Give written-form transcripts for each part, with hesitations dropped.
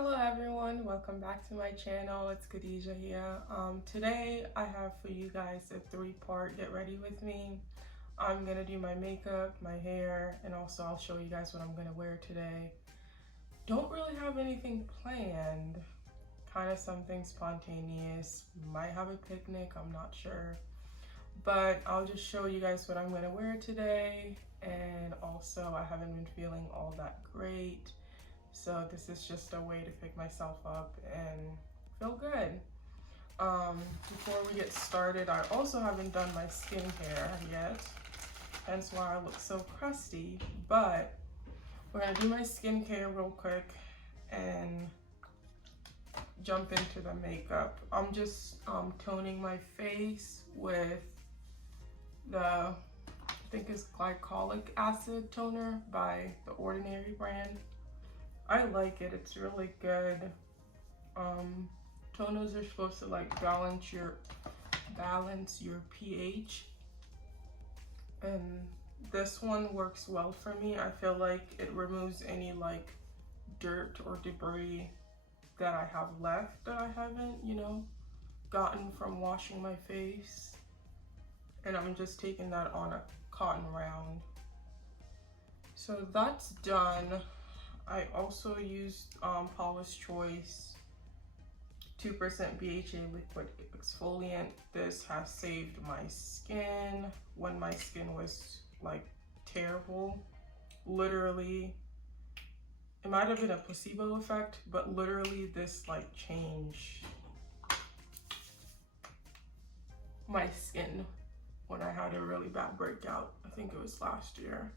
Hello everyone, welcome back to my channel. It's Khadija here. Today I have for you guys a three-part get ready with me. I'm gonna do my makeup, my hair, and also I'll show you guys what I'm gonna wear today. Don't really have anything planned, kind of something spontaneous. Might have a picnic, I'm not sure. But I'll just show you guys what I'm gonna wear today. And also I haven't been feeling all that great. So this is just a way to pick myself up and feel good. Before we get started, I also haven't done my skincare yet, hence why I look so crusty, but we're gonna do my skincare real quick and jump into the makeup. I'm just toning my face with the, I think it's Glycolic acid toner by the Ordinary brand. I like it, it's really good. Toners are supposed to like balance your pH, and this one works well for me. I feel like it removes any like dirt or debris that I have left that I haven't, gotten from washing my face. And I'm just taking that on a cotton round. So that's done. I also used Paula's Choice 2% BHA Liquid Exfoliant. This has saved my skin when my skin was like terrible. Literally, it might have been a placebo effect, but literally this like changed my skin when I had a really bad breakout. I think it was last year.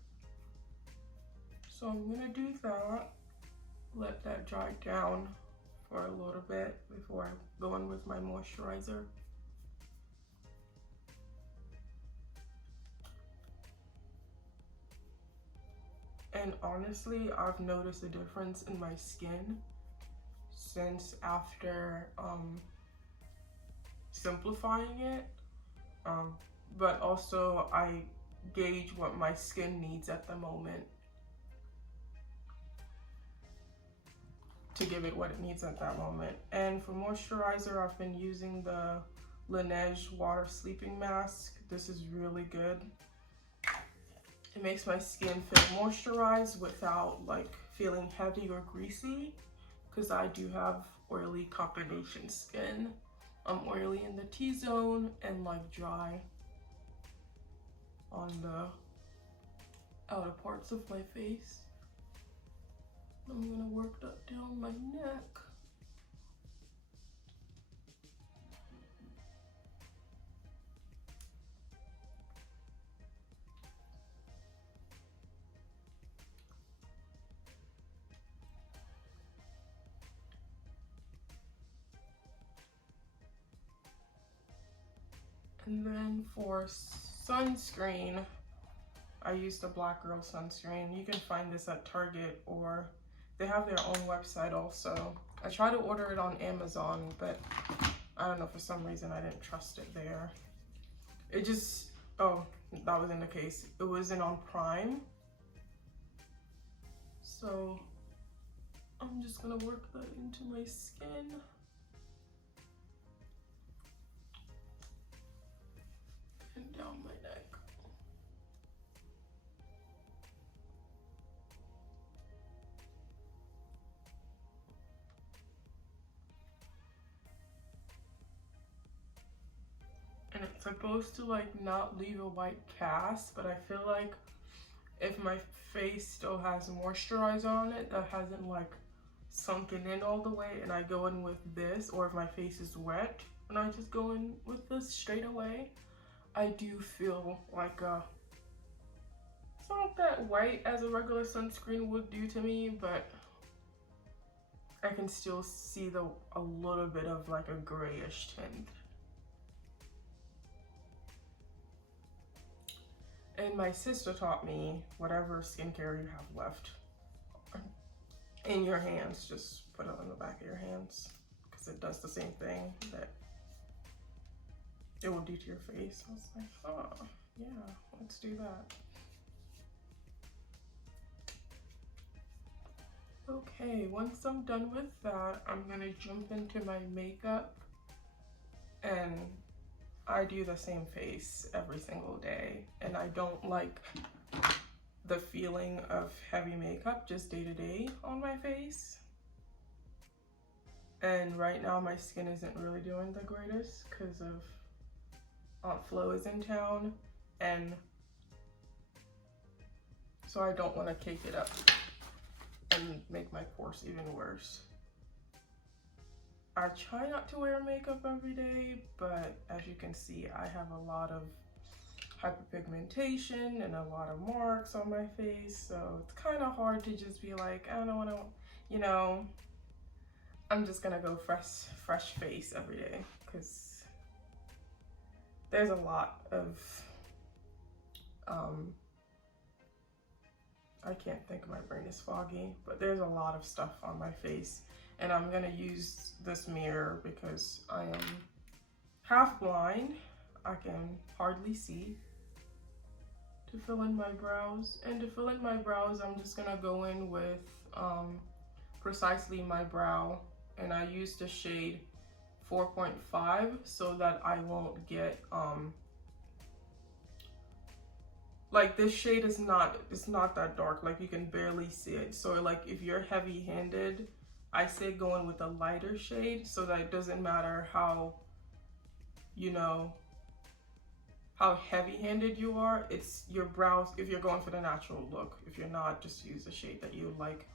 So I'm gonna do that, let that dry down for a little bit before I go in with my moisturizer. And honestly, I've noticed a difference in my skin since after simplifying it, but also I gauge what my skin needs at the moment to give it what it needs at that moment. And for moisturizer, I've been using the Laneige water sleeping mask. This is really good. It makes my skin feel moisturized without like feeling heavy or greasy, because I do have oily combination skin. I'm oily in the T-zone and like dry on the outer parts of my face. I'm gonna work that down my neck. And then for sunscreen, I used the Black Girl sunscreen. You can find this at Target, or they have their own website also. I tried to order it on Amazon, but I don't know, for some reason I didn't trust it there. It just, oh, that wasn't the case. It wasn't on Prime. So I'm just gonna work that into my skin. And down my neck. And it's supposed to like not leave a white cast, but I feel like if my face still has moisturizer on it that hasn't like sunken in all the way, and I go in with this, or if my face is wet and I just go in with this straight away, I do feel like it's not that white as a regular sunscreen would do to me, but I can still see a little bit of like a grayish tint. And my sister taught me, whatever skincare you have left in your hands, just put it on the back of your hands, because it does the same thing that it will do to your face. I was like, oh, yeah, let's do that. Okay, once I'm done with that, I'm gonna jump into my makeup, and I do the same face every single day, and I don't like the feeling of heavy makeup just day to day on my face. And right now my skin isn't really doing the greatest because of Aunt Flo is in town, and so I don't want to cake it up and make my pores even worse. I try not to wear makeup every day, but as you can see, I have a lot of hyperpigmentation and a lot of marks on my face, so it's kind of hard to just be like, I don't want to, you know, I'm just gonna go fresh face every day, because there's a lot of I can't think, my brain is foggy, but there's a lot of stuff on my face, and I'm gonna use this mirror because I am half blind. I can hardly see. To fill in my brows, and to fill in my brows, I'm just gonna go in with Precisely My Brow, and I used the shade 4.5 so that I won't get like, this shade is not, it's not that dark, like you can barely see it. So like if you're heavy-handed, I say go in with a lighter shade so that it doesn't matter how, you know, how heavy-handed you are. It's your brows, if you're going for the natural look. If you're not, just use a shade that you like.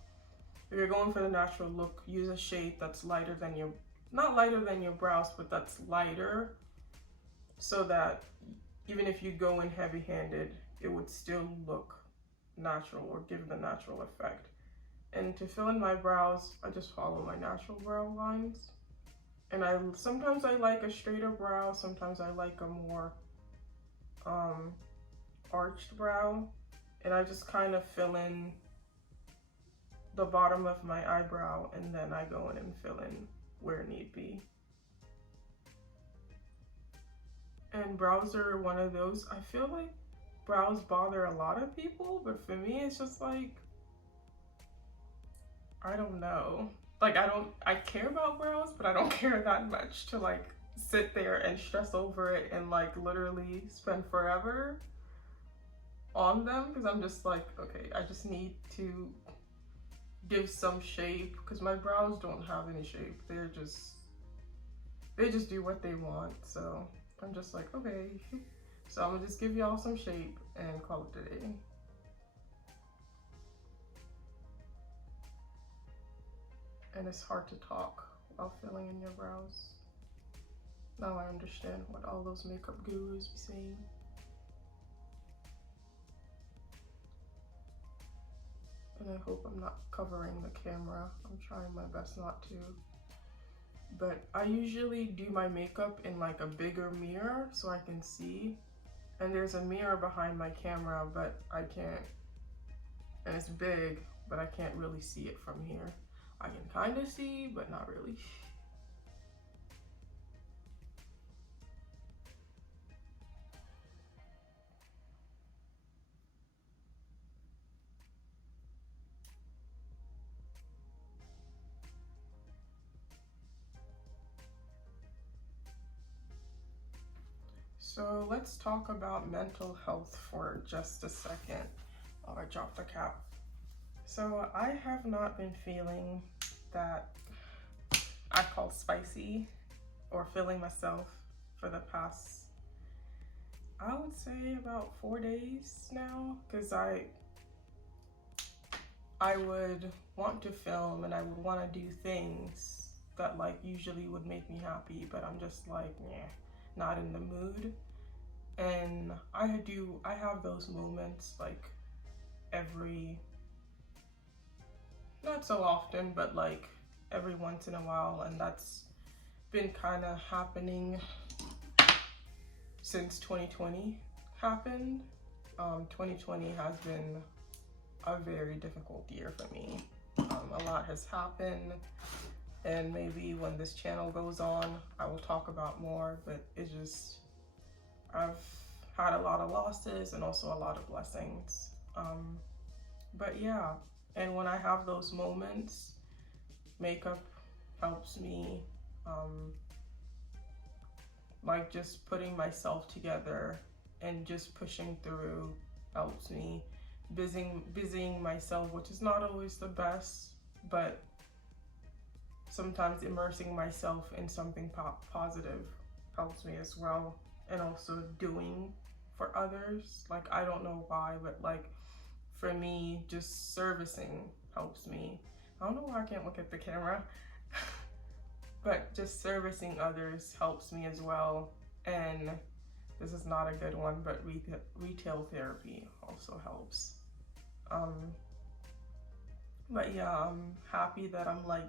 If you're going for the natural look, use a shade that's lighter than your, not lighter than your brows, but that's lighter, so that even if you go in heavy-handed, it would still look natural or give the natural effect. And to fill in my brows, I just follow my natural brow lines. And sometimes I like a straighter brow, sometimes I like a more arched brow. And I just kind of fill in the bottom of my eyebrow, and then I go in and fill in where need be. And brows are one of those, I feel like brows bother a lot of people, but for me it's just like, I don't know. Like, I care about brows, but I don't care that much to like sit there and stress over it and like literally spend forever on them, because I'm just like, okay, I just need to give some shape, because my brows don't have any shape. They just do what they want. So I'm just like, okay. So I'm gonna just give y'all some shape and call it a day. And it's hard to talk while filling in your brows. Now I understand what all those makeup gurus be saying. And I hope I'm not covering the camera. I'm trying my best not to. But I usually do my makeup in like a bigger mirror so I can see. And there's a mirror behind my camera, but I can't, and it's big, but I can't really see it from here. I can kind of see, but not really. So let's talk about mental health for just a second. I dropped the cap. So I have not been feeling that I call spicy or feeling myself for the past, I would say about 4 days now, because I would want to film and I would want to do things that like usually would make me happy, but I'm just like, yeah, not in the mood. And I have those moments like not so often, but like every once in a while, and that's been kind of happening since 2020 happened. 2020 has been a very difficult year for me. A lot has happened, and maybe when this channel goes on, I will talk about more, but it's just, I've had a lot of losses and also a lot of blessings. But yeah, And when I have those moments, makeup helps me, like just putting myself together and just pushing through helps me. Busying myself, which is not always the best, but sometimes immersing myself in something positive helps me as well. And also doing for others, like I don't know why, but like for me, just servicing helps me. I don't know why I can't look at the camera. But just servicing others helps me as well. And this is not a good one, but retail therapy also helps. But yeah, I'm happy that I'm like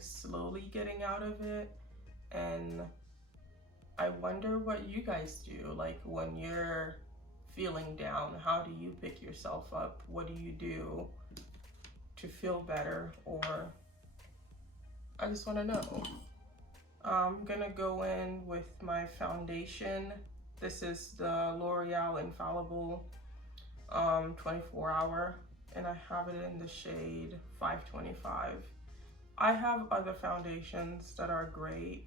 slowly getting out of it. And I wonder what you guys do, like when you're feeling down, how do you pick yourself up? What do you do to feel better? Or I just want to know. I'm gonna go in with my foundation. This is the L'Oreal Infallible 24 hour, and I have it in the shade 525. I have other foundations that are great,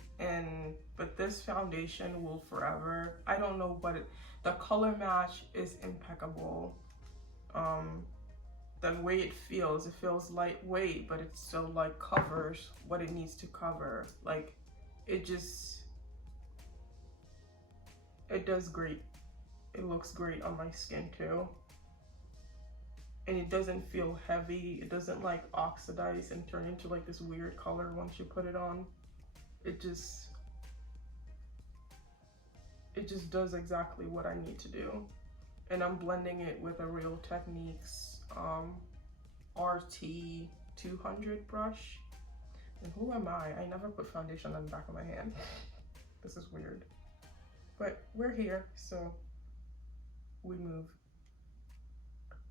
but this foundation will forever. I don't know what the color match is impeccable. The way it feels lightweight, but it still like covers what it needs to cover. Like it does great. It looks great on my skin too. And it doesn't feel heavy. It doesn't like oxidize and turn into like this weird color once you put it on. It just does exactly what I need to do. And I'm blending it with a Real Techniques RT 200 brush. And who am I? I never put foundation on the back of my hand. This is weird. But we're here, so we move.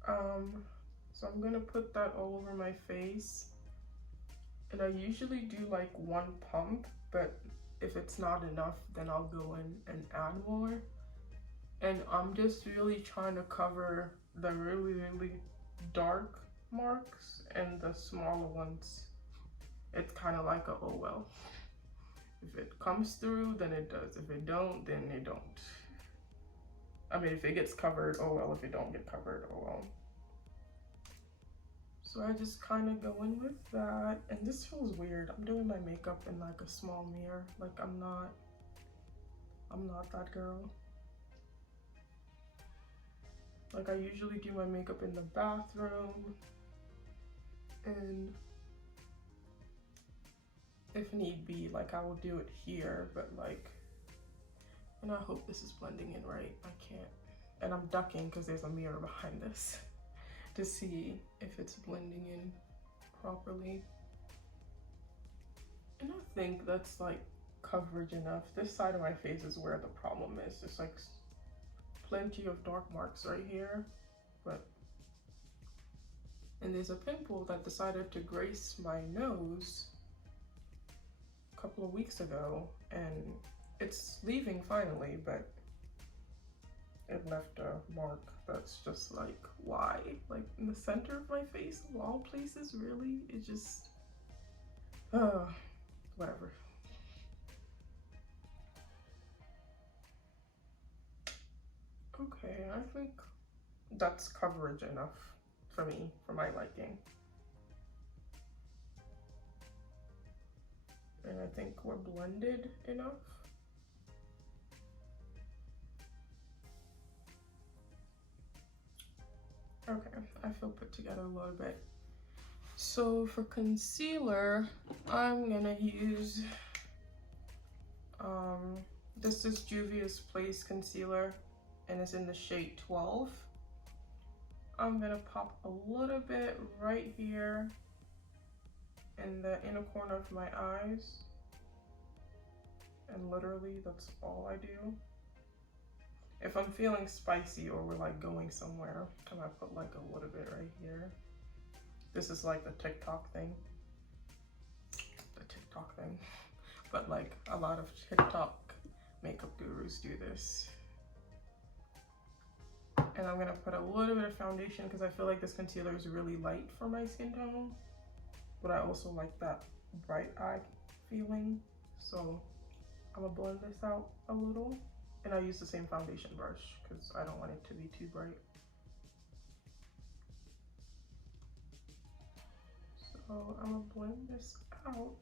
So I'm gonna put that all over my face. And I usually do like one pump, but if it's not enough, then I'll go in and add more. And I'm just really trying to cover the really, really dark marks, and the smaller ones, it's kind of like a oh well. If it comes through, then it does. If it don't, then it don't. I mean, if it gets covered, oh well. If it don't get covered, oh well. So I just kind of go in with that, and this feels weird. I'm doing my makeup in like a small mirror. Like I'm not that girl. Like I usually do my makeup in the bathroom, and if need be, like I will do it here, but like, and I hope this is blending in right. I can't, and I'm ducking because there's a mirror behind this to see if it's blending in properly. And I think that's like coverage enough. This side of my face is where the problem is. There's like plenty of dark marks right here, and there's a pimple that decided to grace my nose a couple of weeks ago, and it's leaving finally, but it left a mark that's just like, why? Like in the center of my face, of all places, really? It just, whatever. Okay, I think that's coverage enough for me, for my liking. And I think we're blended enough. Okay, I feel put together a little bit. So for concealer, I'm gonna use, this is Juvia's Place Concealer, and it's in the shade 12. I'm gonna pop a little bit right here in the inner corner of my eyes, and literally that's all I do. If I'm feeling spicy or we're like going somewhere, I might put like a little bit right here. This is like the TikTok thing. But like a lot of TikTok makeup gurus do this. And I'm gonna put a little bit of foundation because I feel like this concealer is really light for my skin tone, but I also like that bright eye feeling. So I'm gonna blend this out a little, and I use the same foundation brush because I don't want it to be too bright. So I'm gonna blend this out.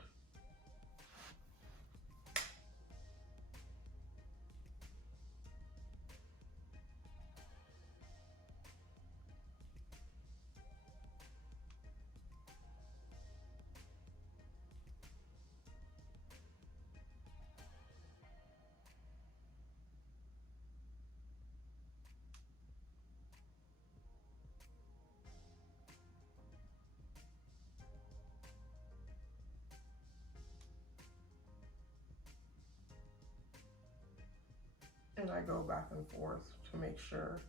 And I go back and forth to make sure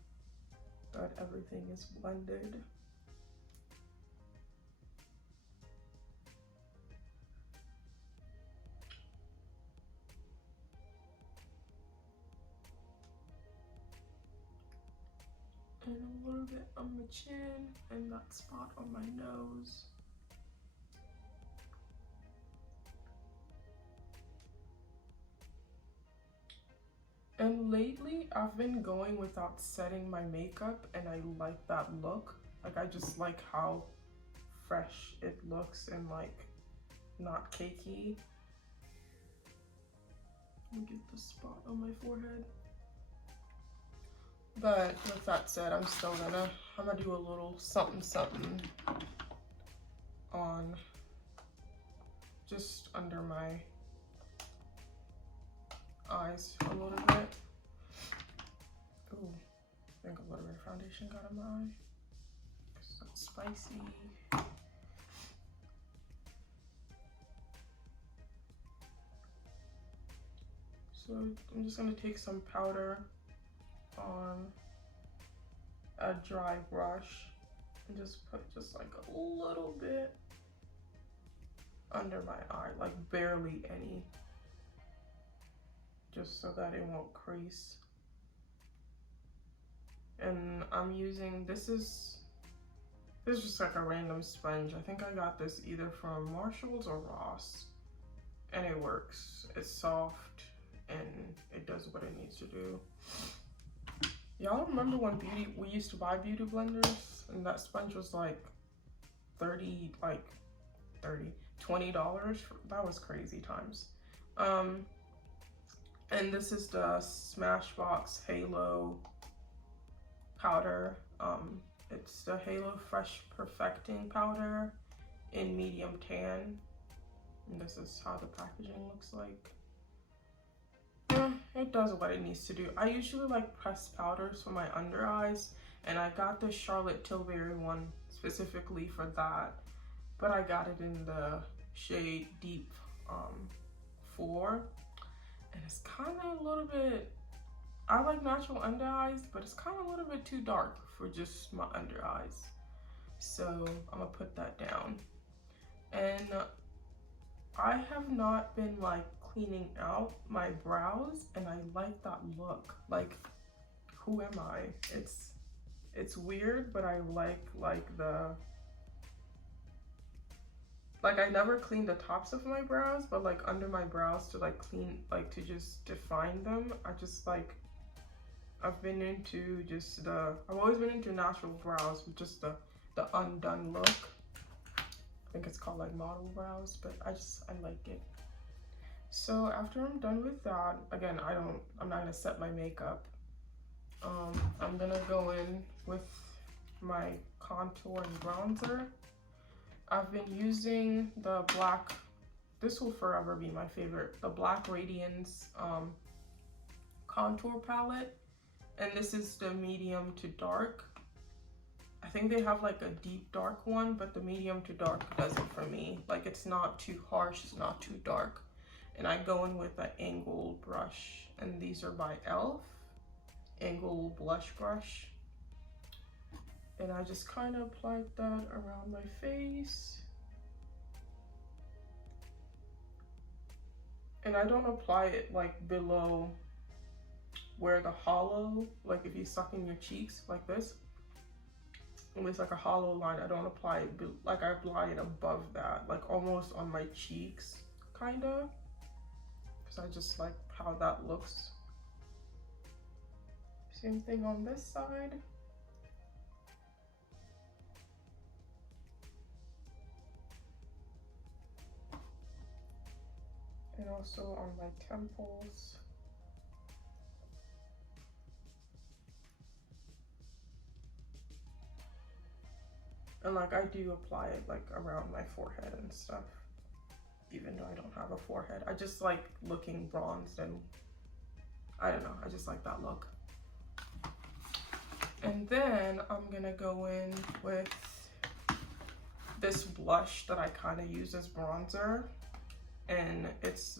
that everything is blended. And a little bit on my chin and that spot on my nose. And lately, I've been going without setting my makeup, and I like that look. Like, I just like how fresh it looks and like not cakey. Let me get the spot on my forehead. But with that said, I'm gonna do a little something on just under my eyes a little bit. Ooh, I think a little bit of foundation got in my eye. It's so spicy. So I'm just gonna take some powder on a dry brush and just put just like a little bit under my eye, like barely any, just so that it won't crease. And I'm using, this is just like a random sponge. I think I got this either from Marshall's or Ross, and it works. It's soft and it does what it needs to do. Y'all remember when we used to buy beauty blenders and that sponge was like $20? That was crazy times. And this is the Smashbox Halo powder. It's the Halo Fresh Perfecting Powder in medium tan. And this is how the packaging looks like. It does what it needs to do. I usually like pressed powders for my under eyes, and I got the Charlotte Tilbury one specifically for that, but I got it in the shade Deep 4, and it's kind of a little bit, I like natural under eyes, but it's kind of a little bit too dark for just my under eyes. So I'm gonna put that down. And I have not been like cleaning out my brows, and I like that look. Like, who am I? It's weird, but I like the, like, I never clean the tops of my brows, but like under my brows to like clean, like to just define them. I just like, I've been into just I've always been into natural brows with just the undone look. I think it's called like model brows, but I like it. So after I'm done with that, again, I'm not gonna set my makeup. I'm gonna go in with my contour and bronzer. I've been using the black, this will forever be my favorite, the Black Radiance contour palette. And this is the medium to dark. I think they have like a deep dark one, but the medium to dark does it for me. Like, it's not too harsh, it's not too dark. And I go in with an angled brush, and these are by e.l.f. Angled blush brush. And I just kind of applied that around my face. And I don't apply it like below where the hollow, like if you suck in your cheeks like this, and there's like a hollow line, I don't apply it, like I apply it above that, like almost on my cheeks, kinda, because I just like how that looks. Same thing on this side. And also on my temples. And like I do apply it like around my forehead and stuff, even though I don't have a forehead. I just like looking bronzed, and I don't know, I just like that look. And then I'm gonna go in with this blush that I kind of use as bronzer, and it's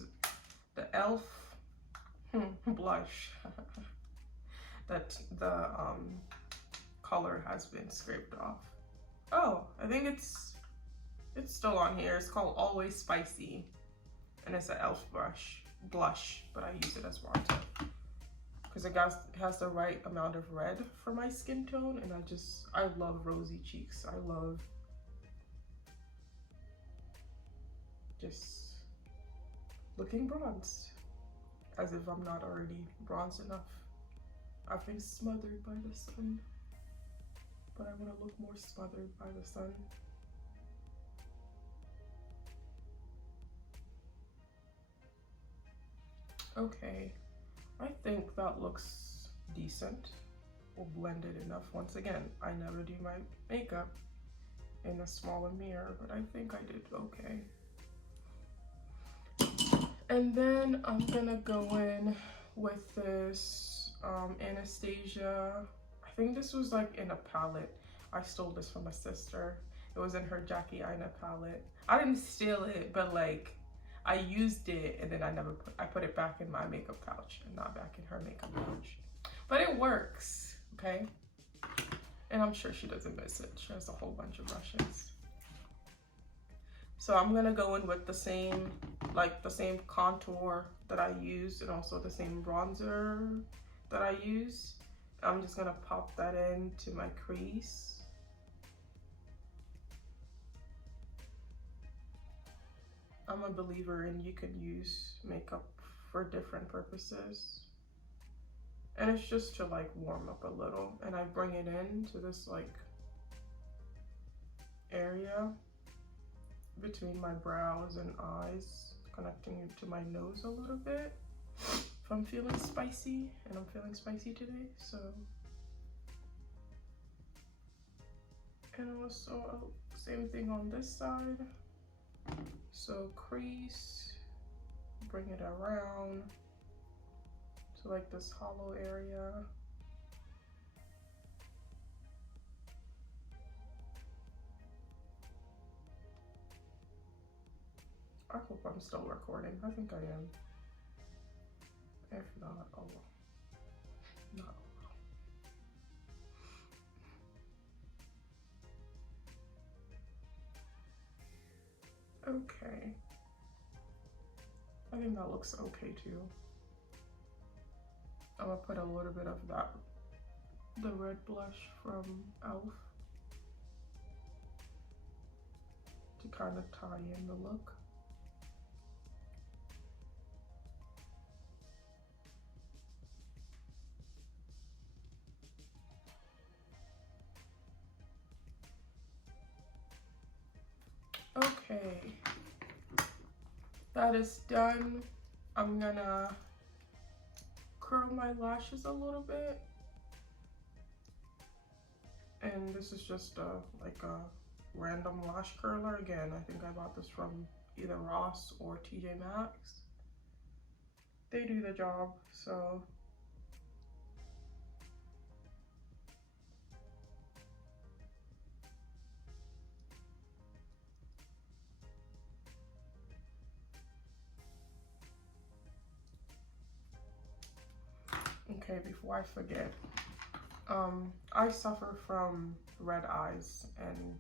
the e.l.f. blush that the color has been scraped off. Oh, I think it's still on here. It's called Always Spicy, and it's an e.l.f. blush, but I use it as bronzer because it has the right amount of red for my skin tone, and I love rosy cheeks. I love just looking bronzed, as if I'm not already bronzed enough. I've been smothered by the sun, but I want to look more smothered by the sun. Okay, I think that looks decent or blended enough. Once again, I never do my makeup in a smaller mirror, but I think I did okay. And then I'm gonna go in with this Anastasia. I think this was like in a palette. I stole this from my sister. It was in her Jackie Aina palette. I didn't steal it, but like I used it, and then I put it back in my makeup pouch and not back in her makeup pouch. But it works, okay? And I'm sure she doesn't miss it. She has a whole bunch of brushes. So I'm gonna go in with the same contour that I used, and also the same bronzer that I use. I'm just gonna pop that into my crease. I'm a believer in you can use makeup for different purposes. And it's just to like warm up a little. And I bring it in to this like area between my brows and eyes, connecting it to my nose a little bit. If I'm feeling spicy, and I'm feeling spicy today, so. And also same thing on this side. So crease, bring it around to like this hollow area. I hope I'm still recording. I think I am. If not, oh well. Not oh well. Okay. I think that looks okay too. I'm gonna put a little bit of the red blush from e.l.f. to kind of tie in the look. Okay, that is done. I'm gonna curl my lashes a little bit, and this is just like a random lash curler. Again, I think I bought this from either Ross or TJ Maxx. They do the job, so. Okay, before I forget, I suffer from red eyes, and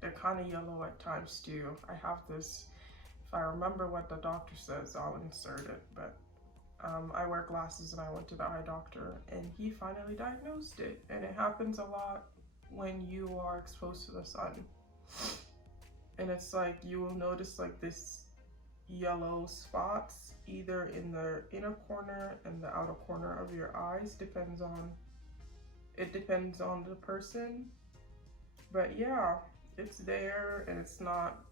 they're kind of yellow at times too. I have this, if I remember what the doctor says, I'll insert it, but I wear glasses and I went to the eye doctor and he finally diagnosed it. And it happens a lot when you are exposed to the sun. And it's like you will notice like this yellow spots either in the inner corner and the outer corner of your eyes. It depends on the person. But yeah, it's there and it's not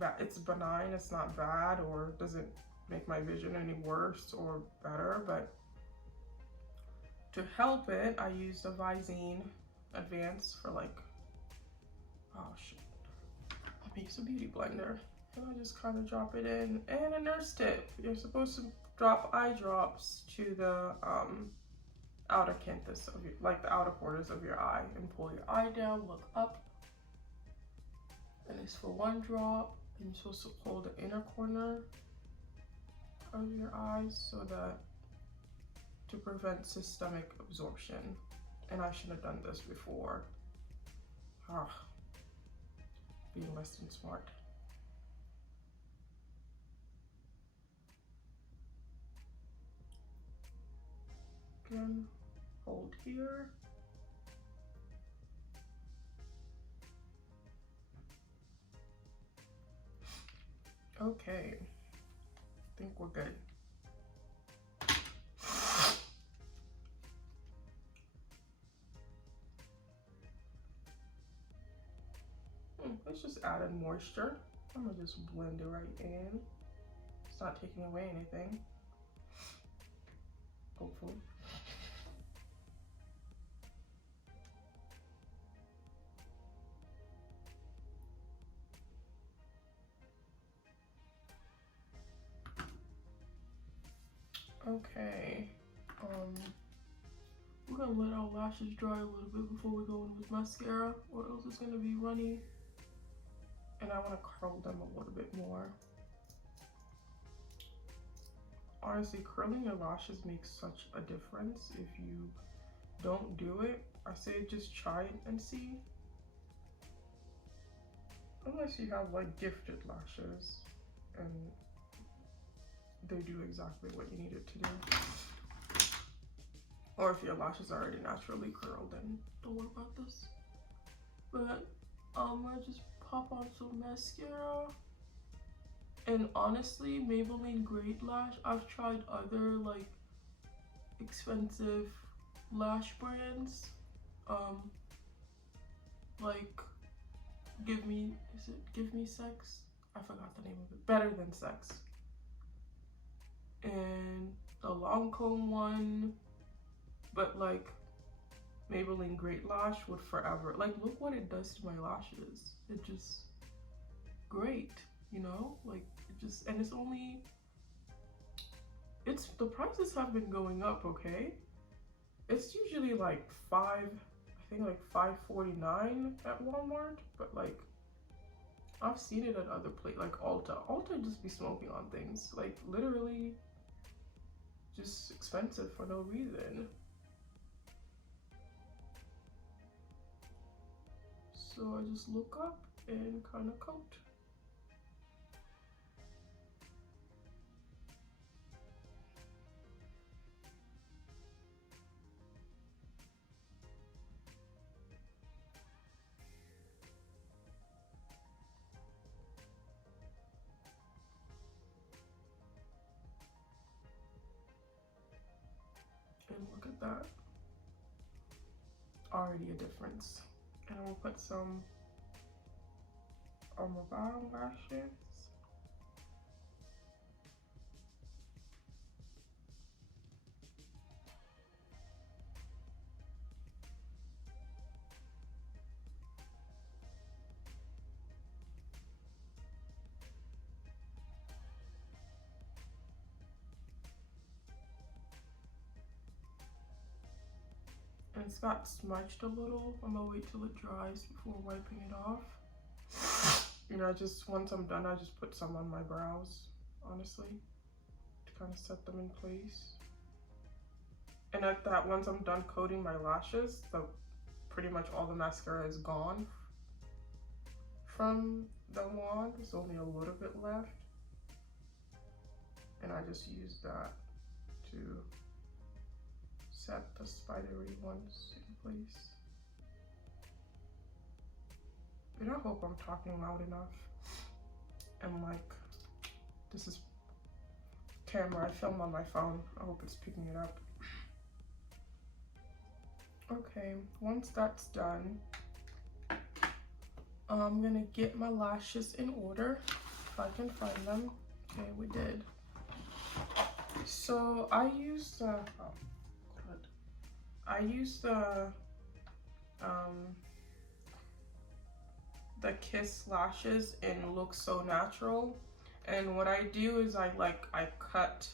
bad. It's benign, it's not bad, or doesn't make my vision any worse or better. But to help it, I used a Visine Advance for like, oh shit, I use a beauty blender and I just kind of drop it in. And a nurse tip, you're supposed to drop eye drops to the outer canthus of your, like the outer corners of your eye, and pull your eye down, look up, and it's for one drop. And you're supposed to hold the inner corner of your eyes so that to prevent systemic absorption. And I should have done this before. Being less than smart. Again, hold here. Okay, I think we're good. Let's just add in moisture. I'm gonna just blend it right in. It's not taking away anything, hopefully. Okay, we're gonna let our lashes dry a little bit before we go in with mascara, or else it's gonna be runny. And I want to curl them a little bit more. Honestly, curling your lashes makes such a difference. If you don't do it, I say just try it and see. Unless you have like gifted lashes and they do exactly what you need it to do. Or if your lashes are already naturally curled, then don't worry about this. But I just pop on some mascara. And honestly, Maybelline Great Lash, I've tried other like expensive lash brands, like Give Me Sex? I forgot the name of it. Better Than Sex. And the Lancome one, but like Maybelline Great Lash would forever, like look what it does to my lashes. It just great, you know, like it just, and it's the prices have been going up. Okay, it's usually like I think like $5.49 at Walmart, but like I've seen it at other places like Ulta just be smoking on things, like literally just expensive for no reason. So I just look up and kind of coat. And look at that. Already a difference. And I'm gonna put some on my bottom lashes. And it's got smudged a little. I'm gonna wait till it dries before wiping it off. You know, once I'm done, I just put some on my brows, honestly, to kind of set them in place. And at that, once I'm done coating my lashes, pretty much all the mascara is gone from the wand. There's only a little bit left. And I just use that to set the spidery ones in place. And I hope I'm talking loud enough. And like, this is camera, I filmed on my phone. I hope it's picking it up. Okay, once that's done, I'm gonna get my lashes in order, if I can find them. Okay, we did. So I used the Kiss lashes in Look So Natural, and what I do is I cut,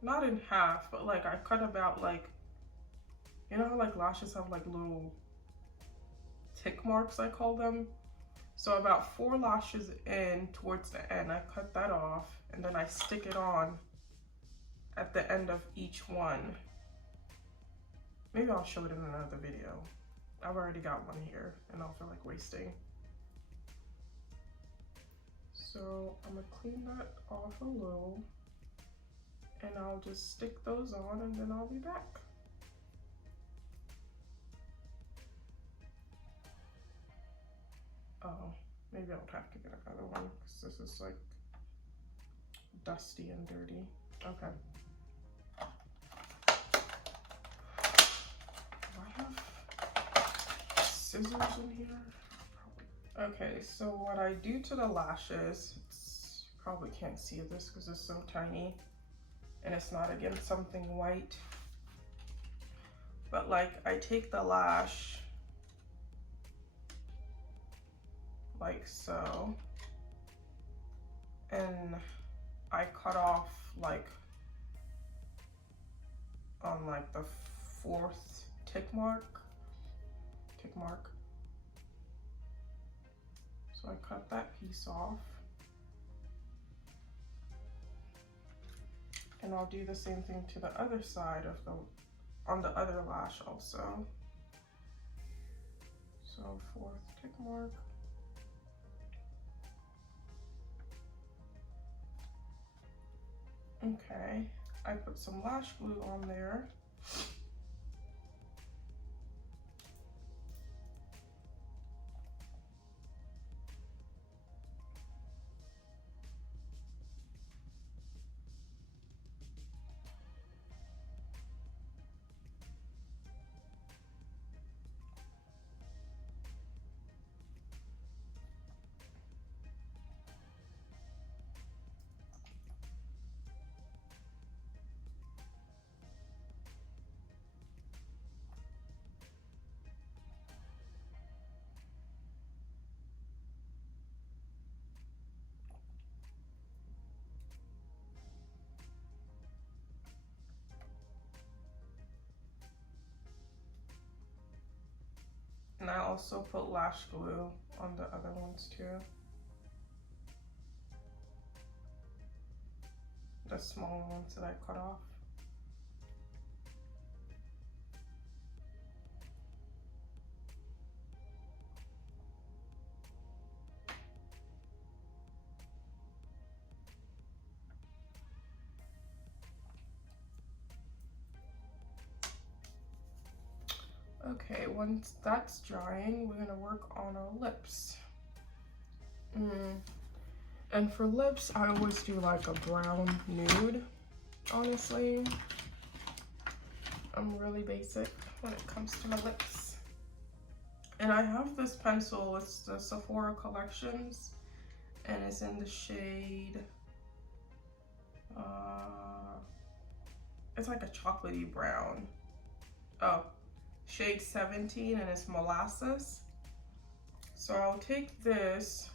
not in half, but like I cut about like, you know how like lashes have like little tick marks, I call them. So about 4 lashes in towards the end, I cut that off, and then I stick it on at the end of each one. Maybe I'll show it in another video. I've already got one here and I don't feel like wasting. So I'm gonna clean that off a little, and I'll just stick those on and then I'll be back. Oh, maybe I would have to get another one because this is like dusty and dirty. Okay. Do I have scissors in here? Probably. Okay, so what I do to the lashes, you probably can't see this because it's so tiny and it's not against something white. But like I take the lash like so, and I cut off like on like the 4th tick mark. So I cut that piece off, and I'll do the same thing to the other side of the, on the other lash also. So 4th tick mark. Okay, I put some lash glue on there. And I also put lash glue on the other ones too. The small ones that I cut off. Okay, once that's drying, we're gonna work on our lips. And for lips, I always do like a brown nude, honestly. I'm really basic when it comes to my lips. And I have this pencil, it's the Sephora Collections, and it's in the shade, it's like a chocolatey brown. Oh, shade 17, and it's Molasses. So I'll take this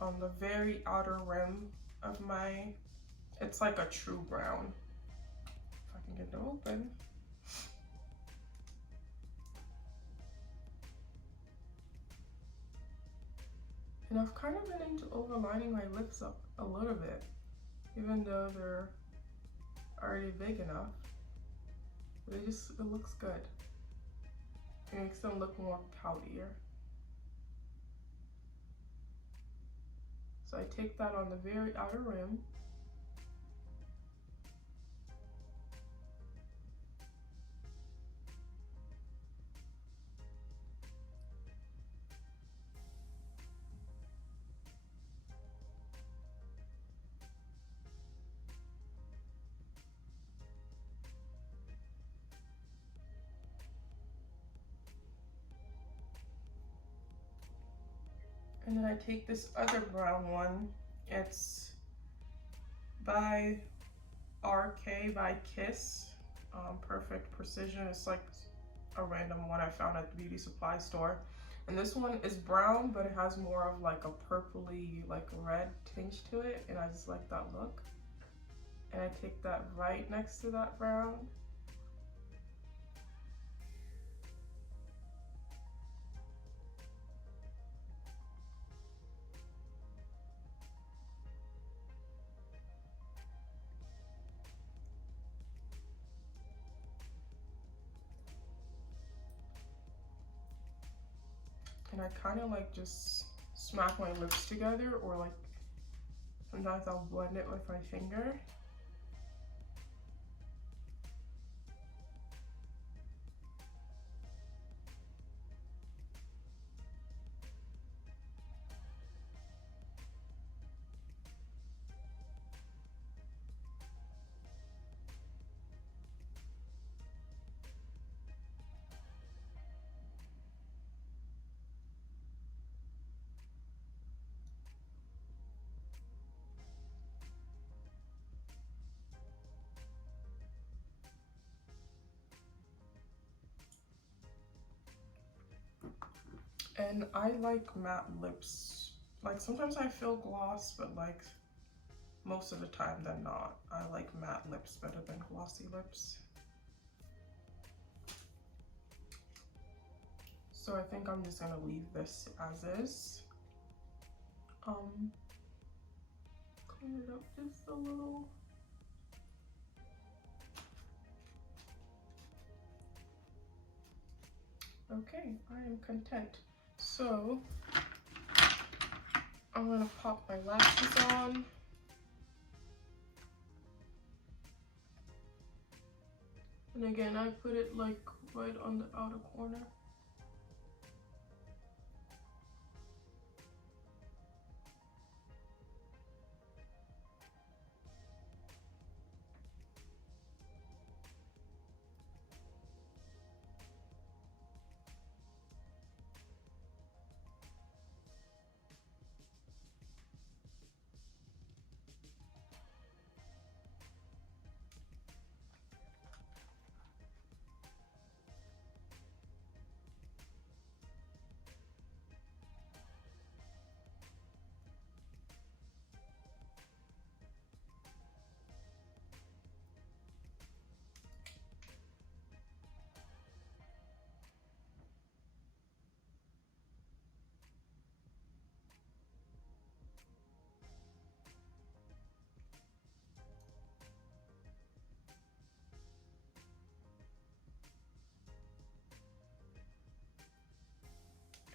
on the very outer rim of my, it's like a true brown. If I can get it open. And I've kind of been into overlining my lips up a little bit, even though they're already big enough. But it looks good. It makes them look more poutier. So I take that on the very outer rim. And then I take this other brown one. It's by RK by Kiss. Perfect Precision. It's like a random one I found at the beauty supply store. And this one is brown, but it has more of like a purpley, like red tinge to it. And I just like that look. And I take that right next to that brown. And I kind of like just smack my lips together, or like sometimes I'll blend it with my finger. And I like matte lips. Like sometimes I feel gloss, but like most of the time they're not. I like matte lips better than glossy lips. So I think I'm just gonna leave this as is. Clean it up just a little. Okay, I am content. So I'm gonna pop my lashes on. And again, I put it like right on the outer corner.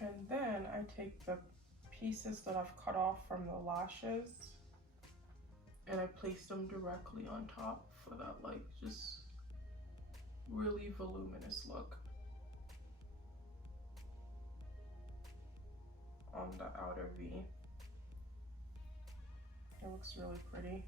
And then I take the pieces that I've cut off from the lashes and I place them directly on top for that like just really voluminous look on the outer V. It looks really pretty.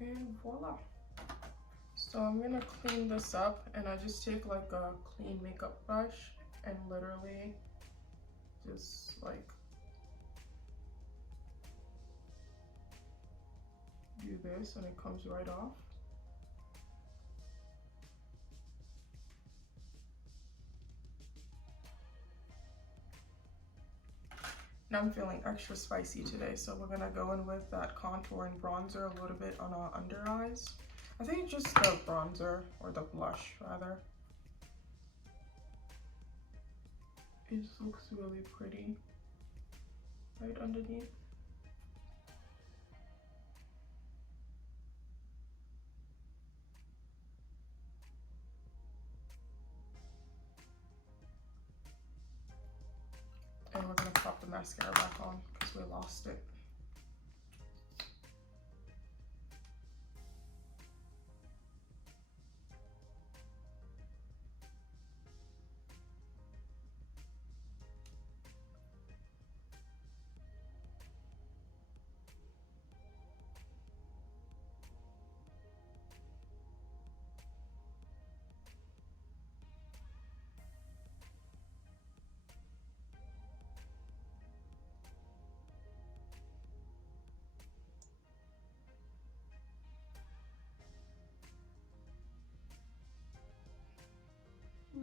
And voila. So I'm gonna clean this up, and I just take like a clean makeup brush and literally just like do this and it comes right off. And I'm feeling extra spicy today, so we're gonna go in with that contour and bronzer a little bit on our under eyes. I think just the bronzer, or the blush rather. It just looks really pretty right underneath. And we're gonna pop the mascara back on because we lost it.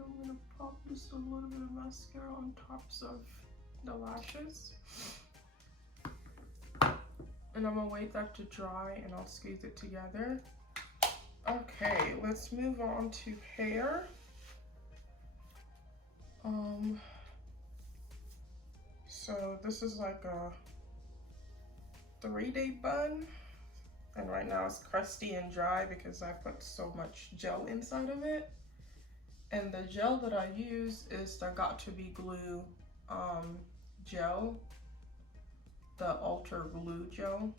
I'm gonna pop just a little bit of mascara on tops of the lashes. And I'm gonna wait that to dry and I'll squeeze it together. Okay, let's move on to hair. So this is like a 3-day bun. And right now it's crusty and dry because I put so much gel inside of it. And the gel that I use is the Got2b Glue gel, the Ultra Glue gel.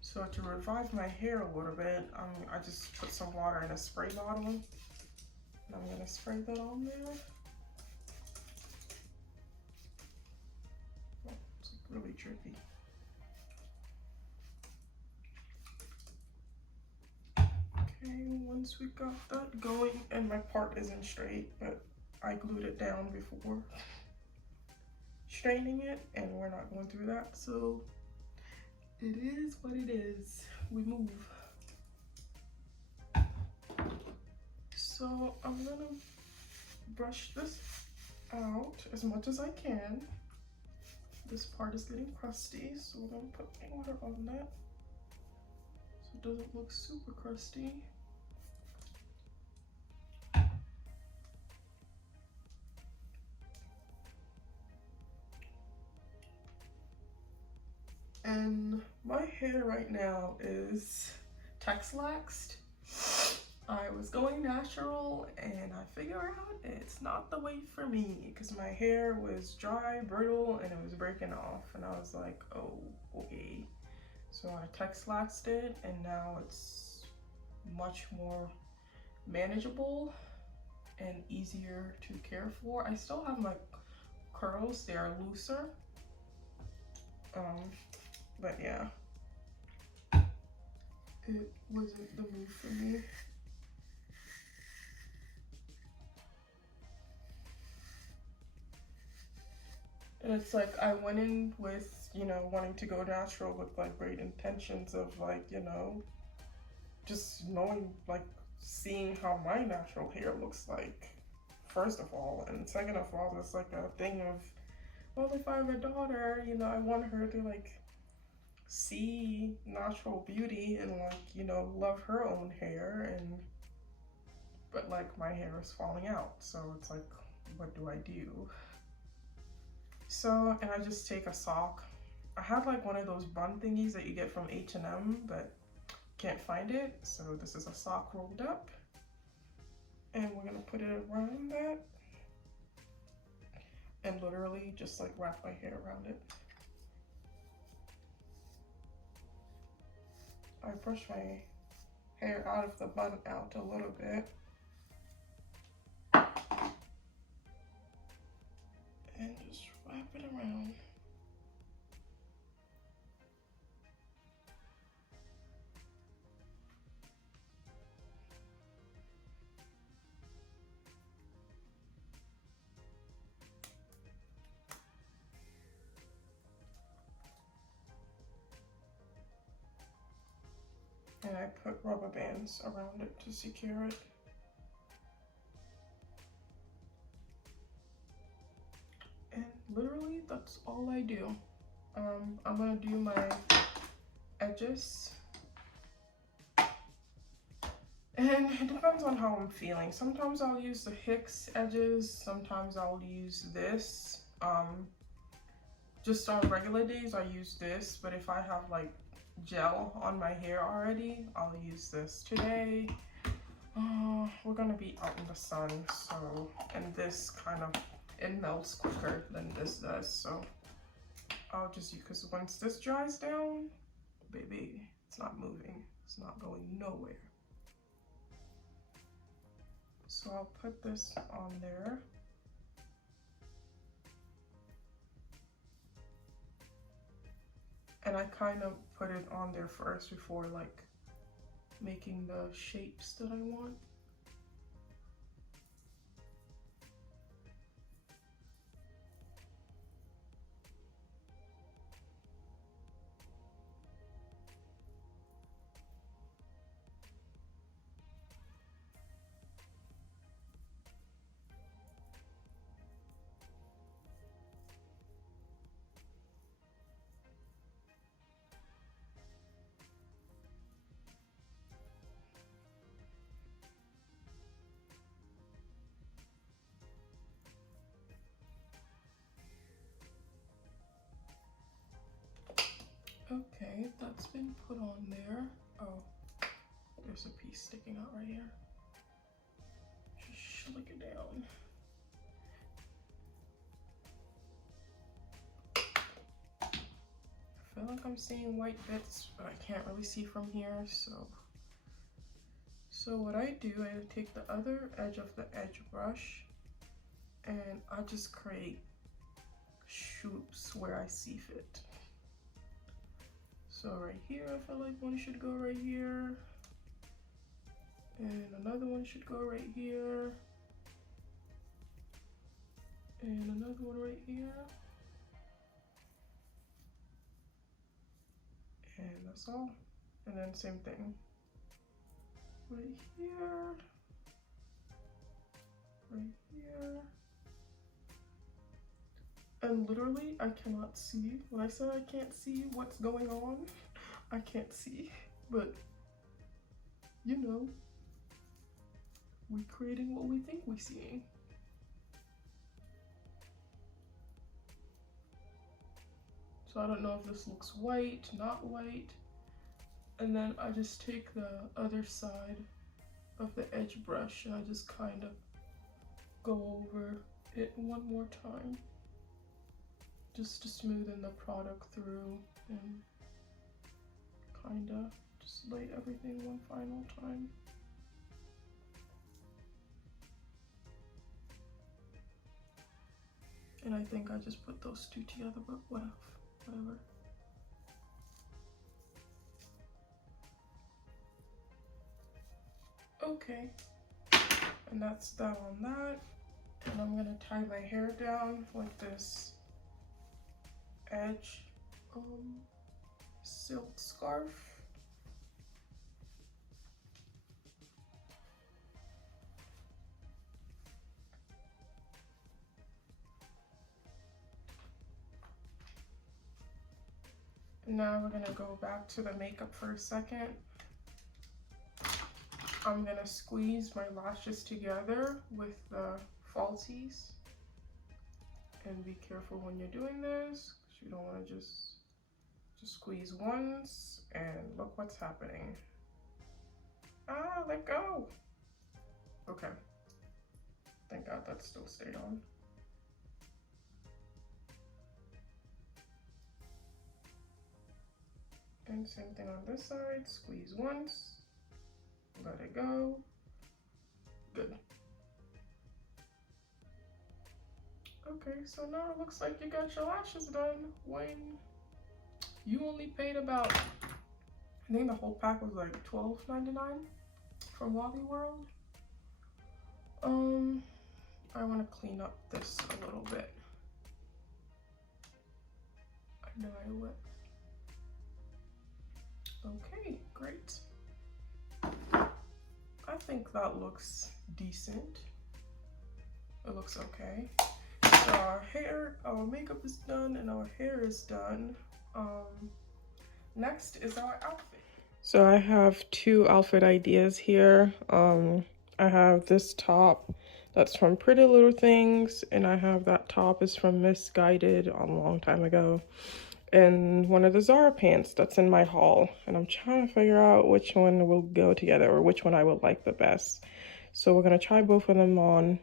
So to revive my hair a little bit, I just put some water in a spray bottle. And I'm gonna spray that on there. Oh, it's like really drippy. Okay, once we got that going, and my part isn't straight, but I glued it down before straightening it, and we're not going through that, so it is what it is. We move. So I'm gonna brush this out as much as I can. This part is getting crusty, so we're gonna put water on that so it doesn't look super crusty. And my hair right now is Texlaxed. I was going natural and I figured out it's not the way for me because my hair was dry, brittle, and it was breaking off. And I was like, oh, okay. So I Texlaxed it and now it's much more manageable and easier to care for. I still have my curls, they are looser. But yeah, it wasn't the move for me. And it's like I went in with, you know, wanting to go natural with like great intentions of like, you know, just knowing, like seeing how my natural hair looks like, first of all. And second of all, it's like a thing of, well, if I have a daughter, you know, I want her to like see natural beauty and like, you know, love her own hair. And but like my hair is falling out, so it's like, what do I do? So, and I just take a sock. I had like one of those bun thingies that you get from H&M, but can't find it, so this is a sock rolled up, and we're gonna put it around that and literally just like wrap my hair around it. I brush my hair out of the bun out a little bit. And just wrap it around. And I put rubber bands around it to secure it. And literally, that's all I do. I'm gonna do my edges. And it depends on how I'm feeling. Sometimes I'll use the Hicks edges, sometimes I'll use this. Just on regular days, I use this, but if I have like gel on my hair already, I'll use this. Today, we're gonna be out in the sun, so, and this kind of, it melts quicker than this does, so I'll just use, because once this dries down, baby, it's not moving, it's not going nowhere. So I'll put this on there. And I kind of put it on there first before like making the shapes that I want. Okay, that's been put on there. Oh, there's a piece sticking out right here. Just slick it down. I feel like I'm seeing white bits, but I can't really see from here, so what I do, I take the other edge of the edge brush and I just create swoops where I see fit. So right here, I feel like one should go right here, and another one should go right here, and another one right here, and that's all. And then same thing right here, right here. And literally, I cannot see. When I said I can't see what's going on, I can't see. But, you know, we're creating what we think we see. So I don't know if this looks white, not white. And then I just take the other side of the edge brush and I just kind of go over it one more time, just to smoothen the product through and kind of just lay everything one final time. And I think I just put those two together, but whatever. Okay, and that's that on that. And I'm gonna tie my hair down with this edge silk scarf. Now we're gonna go back to the makeup for a second. I'm gonna squeeze my lashes together with the falsies. And be careful when you're doing this, because you don't want to just squeeze once and look what's happening. Ah, let go. Okay. Thank God that still stayed on. And same thing on this side, squeeze once, let it go. Good. Okay, so now it looks like you got your lashes done when you only paid about, I think the whole pack was like $12.99 from Wally World. I want to clean up this a little bit. I know I will. Okay, great. I think that looks decent. It looks okay. So our makeup is done and our hair is done. Next is our outfit. So I have two outfit ideas here. I have this top that's from Pretty Little Things, and I have that top is from Misguided a long time ago, and one of the Zara pants that's in my haul, and I'm trying to figure out which one will go together or which one I would like the best. So we're gonna try both of them on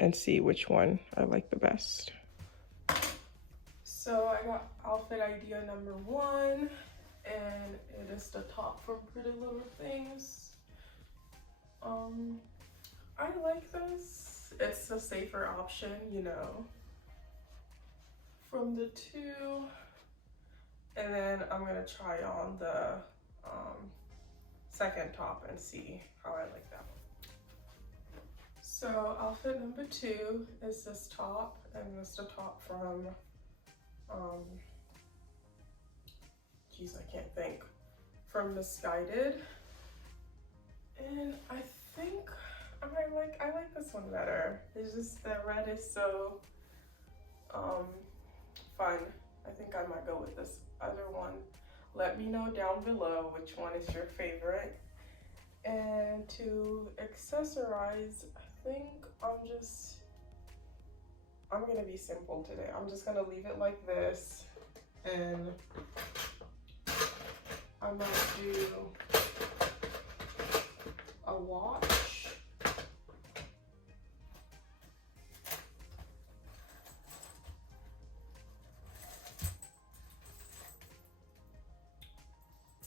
and see which one I like the best. So I got outfit idea number one, and it is the top from Pretty Little Things. I like this. It's a safer option, you know, from the two. And then I'm gonna try on the second top and see how I like that one. So outfit number two is this top, and it's the top from, geez, I can't think, from Misguided. And I think I like this one better. It's just the red is so fun. I think I might go with this other one. Let me know down below which one is your favorite. And to accessorize, I think I'm gonna be simple today. I'm just gonna leave it like this, and I'm gonna do a wash.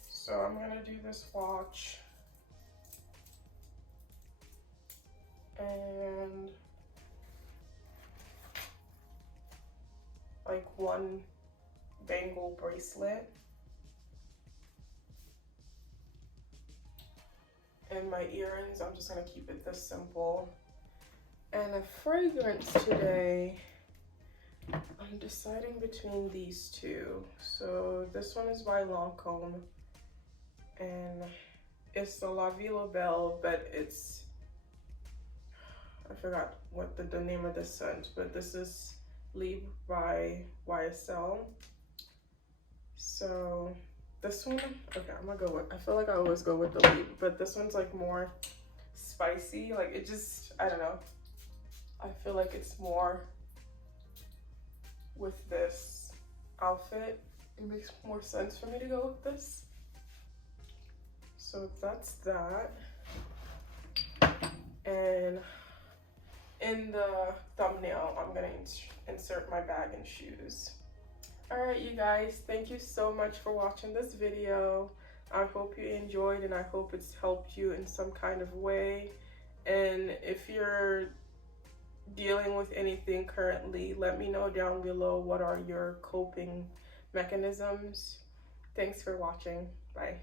So I'm gonna do this watch and like one bangle bracelet and my earrings. I'm just gonna keep it this simple. And a fragrance today, I'm deciding between these two. So this one is by Lancome and it's the La Vie La Belle, but it's, I forgot what the name of this scent, but this is Libre by YSL. So this one, okay, I'm gonna go with, I feel like I always go with the Libre, but this one's like more spicy. Like it just, I don't know. I feel like it's more with this outfit. It makes more sense for me to go with this. So that's that. And in the thumbnail, I'm gonna insert my bag and shoes. All right, you guys, thank you so much for watching this video. I hope you enjoyed and I hope it's helped you in some kind of way. And if you're dealing with anything currently, let me know down below what are your coping mechanisms. Thanks for watching. Bye.